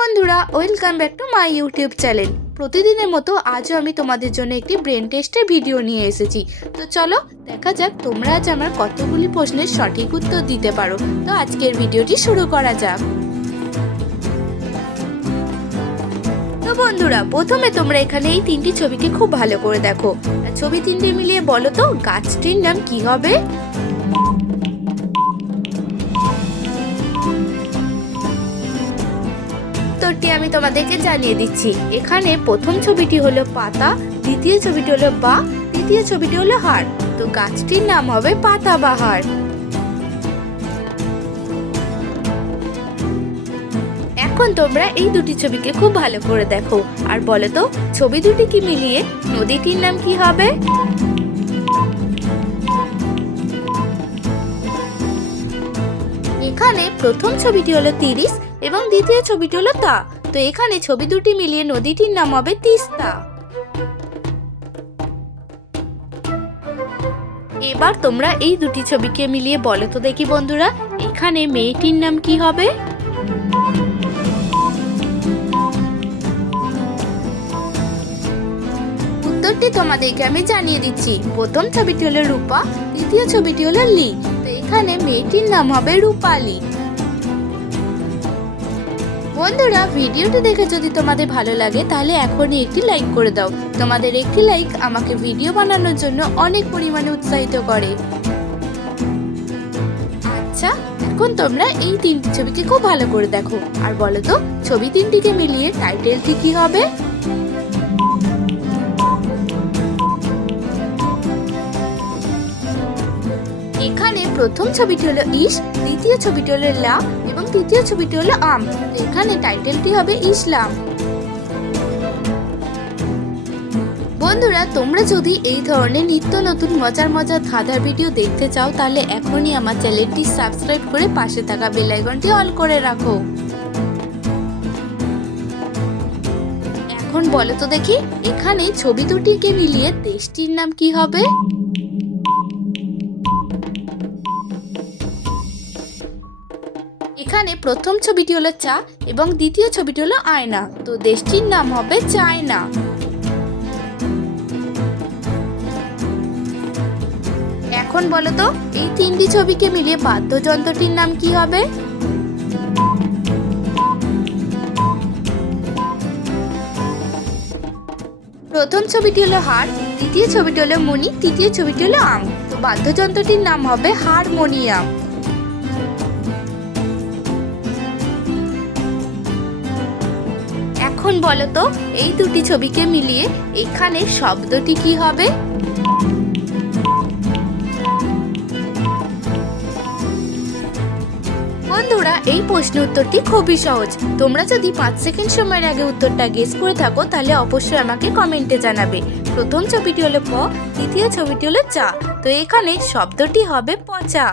বন্ধুরা, welcome back to my YouTube channel. প্রতিদিনের মতো আজও আমি তোমাদের জন্য একটি ব্রেন টেস্টের ভিডিও নিয়ে এসেছি। তো চলো দেখা যাক তোমরা আজ আমার কতগুলি প্রশ্নের সঠিক উত্তর দিতে পারো। তো আজকের ভিডিওটি শুরু করা যাক। তো বন্ধুরা, প্রথমে তোমরা এখানে এই তিনটি ছবিকে খুব ভালো করে দেখো। ছবি তিনটি মিলিয়ে বলো তো গাছটির নাম কি হবে? উত্তরটি আমি তোমাদেরকে জানিয়ে দিচ্ছি। এখানে প্রথম ছবিটি হলো পাতা, দ্বিতীয় ছবিটি হলো বা, তৃতীয় ছবিটি হলো হাড়। তো গাছটির নাম হবে পাতাবাহার। এখন তোমরা এই দুটি ছবিকে খুব ভালো করে দেখো আর বলো তো ছবি দুটিকে মিলিয়ে নদীটির নাম কি হবে? এখানে প্রথম ছবিটি হলো 30 এবং দ্বিতীয় ছবিটি হলো তা। তো এখানে ছবি দুটি মিলিয়ে নদীটির নাম হবে তিস্তা। এবার তোমরা এই দুটি ছবিকে মিলিয়ে বলো তো দেখি বন্ধুরা, এখানে মেয়েটির নাম কি হবে? উত্তরটি তোমাদেরকে আমি জানিয়ে দিচ্ছি। প্রথম ছবিটি হলো রূপা, দ্বিতীয় ছবিটি হলো লি। তো এখানে মেয়েটির নাম হবে রূপালী। বন্ধুরা, ভিডিওটি দেখে যদি তোমাদের ভালো লাগে তাহলে এখনই একটি লাইক করে দাও। তোমাদের একটি লাইক আমাকে ভিডিও বানানোর জন্য অনেক পরিমাণে উৎসাহিত করে। আচ্ছা, এখন তোমরা এই তিনটি ছবিকে খুব ভালো করে দেখো আর বলো তো ছবি তিনটিকে মিলিয়ে টাইটেলটি কি হবে? এখানে প্রথম ছবিটি হলো ইস, দ্বিতীয় ছবিটি হলো লা এবং তৃতীয় ছবিটি হলো আম। তো এখানে টাইটেলটি হবে ইসলাম। বন্ধুরা, তোমরা যদি এই ধরনের নিত্য নতুন মজার মজার ধাঁধার ভিডিও দেখতে চাও তাহলে এখনই আমার চ্যানেলটি সাবস্ক্রাইব করে পাশে থাকা বেল আইকনটি অল করে রাখো। এখন বলো তো দেখি, এখানে ছবি দুটিকে মিলিয়ে দেশটির নাম কি হবে? এখানে প্রথম ছবিটি হলো চা এবং দ্বিতীয় ছবিটি হলো আয়না। তো দেশটির নাম হবে চায়না। এখন বলো তো এই তিনটি ছবিকে মিলিয়ে বাদ্যযন্ত্রটির নাম কি হবে? প্রথম ছবিটি হলো হাড়, দ্বিতীয় ছবিটি হলো মণি, তৃতীয় ছবিটি হলো আম। তো বাদ্যযন্ত্রটির নাম হবে হারমোনিয়াম। এখন বলো তো এই দুটি ছবিকে মিলিয়ে এখানে শব্দটি কি হবে? বন্ধুরা, এই প্রশ্ন উত্তরটি খুবই সহজ। তোমরা যদি 5 সেকেন্ড সময়ের আগে উত্তরটা গেস করে থাকো তাহলে অবশ্যই আমাকে কমেন্টে জানাবে। প্রথম ছবিটি হলো প, দ্বিতীয় ছবিটি হলো চা। তো এখানে শব্দটি হবে পচা।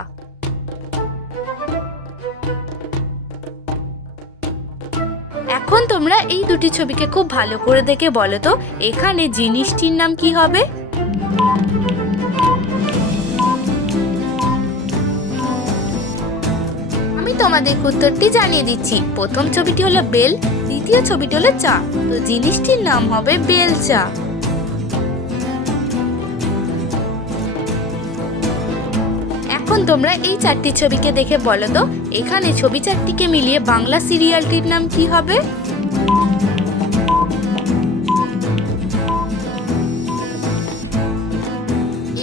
এখন তোমরা এই দুটি ছবিকে খুব ভালো করে দেখে বলো তো এখানে জিনিসটির নাম কি হবে? আমি তোমাদের উত্তরটি জানিয়ে দিচ্ছি। প্রথম ছবিটি হলো বেল, দ্বিতীয় ছবিটি হলো চা। তো জিনিসটির নাম হবে বেলচা। এখন তোমরা এই চারটি ছবিকে দেখে বলো তো এখানে ছবি চারটিকে মিলিয়ে বাংলা সিরিয়ালটির নাম কি হবে?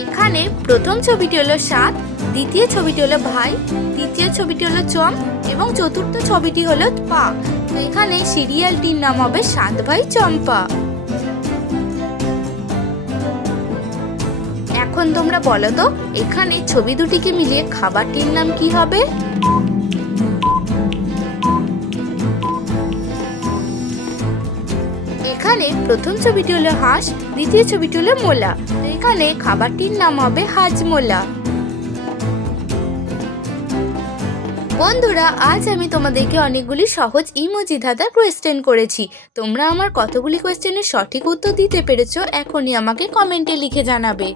এখানে প্রথম ছবিটি হলো সাত, দ্বিতীয় ছবিটি হলো ভাই, তৃতীয় ছবিটি হলো চম এবং চতুর্থ ছবিটি হলো পা। তো এখানে সিরিয়ালটির নাম হবে সাত ভাই চম্পা। এখন তোমরা বলো তো এখানে ছবি দুটিকে মিলিয়ে খাবারটির নাম কি হবে? এখানে প্রথম ছবিটি হলো হাঁস, দ্বিতীয় ছবিটি হলো মোলা। তো এখানে খাবারটির নাম হবে হাজমোলা। বন্ধুরা, আজ আমি তোমাদেরকে অনেকগুলি সহজ ইমোজি ধাঁধার কোয়েশ্চেন করেছি। তোমরা আমার কতগুলি কোয়েশ্চেনের সঠিক উত্তর দিতে পেরেছো এখনই আমাকে কমেন্টে লিখে জানাবে।